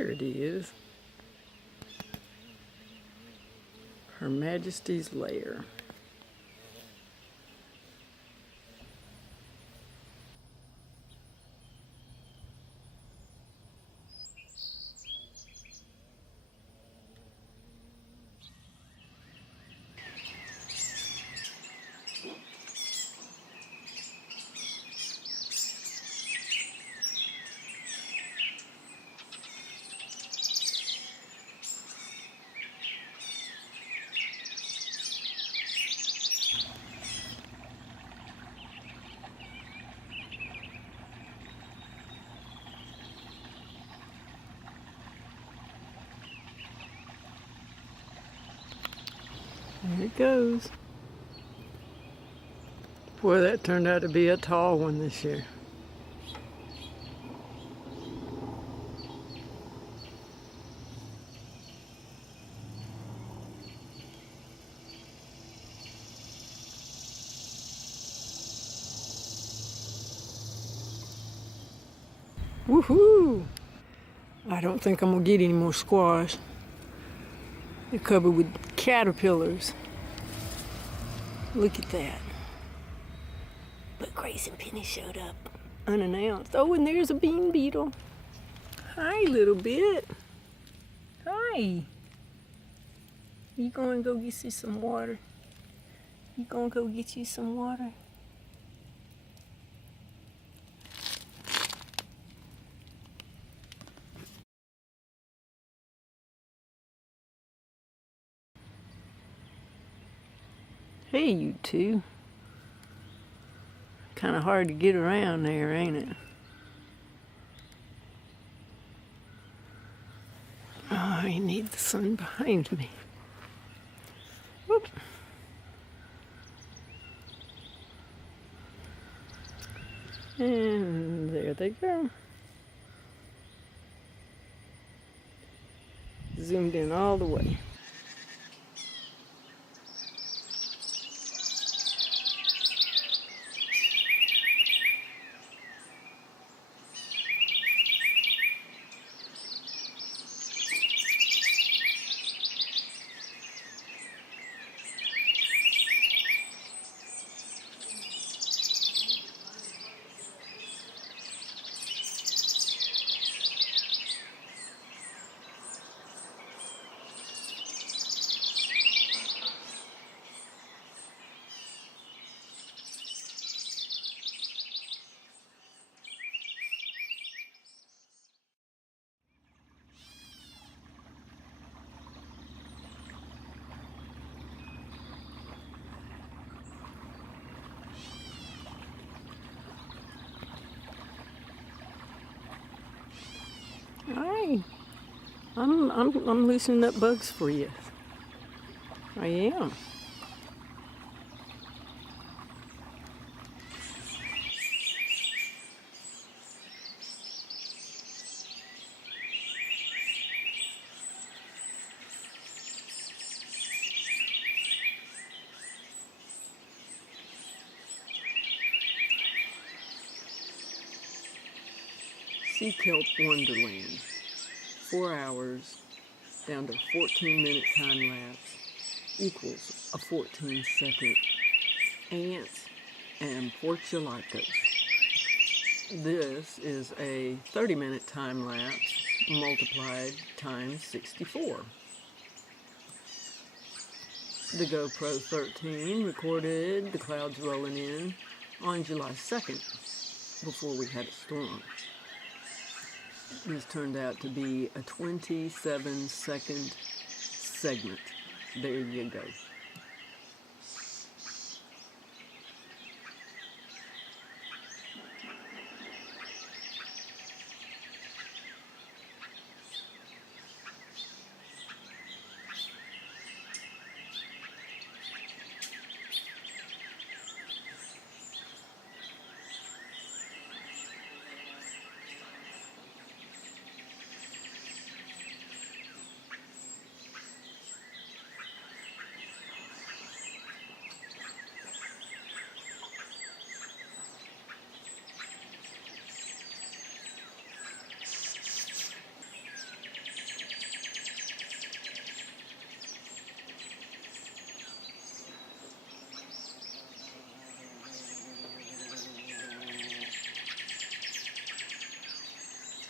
There it is. Her Majesty's Lair. There it goes. Boy, that turned out to be a tall one this year. Woohoo! I don't think I'm gonna get any more squash. They're covered with caterpillars. Look at that. But Grace and Penny showed up unannounced. Oh, and there's a bean beetle. Hi, little bit. Hi. You gonna go get you some water? You gonna go get you some water? Hey, you two. Kind of hard to get around there, ain't it? Oh, I need the sun behind me. Whoop. And there they go. Zoomed in all the way. Hi, I'm loosening up bugs for you. I am. Sea kelp wonderland. 4 hours down to 14-minute time lapse equals a 14-second ants and portulaicas. This is a 30-minute time lapse multiplied times 64. The GoPro 13 recorded the clouds rolling in on July 2nd before we had a storm. This turned out to be a 27-second segment. There you go.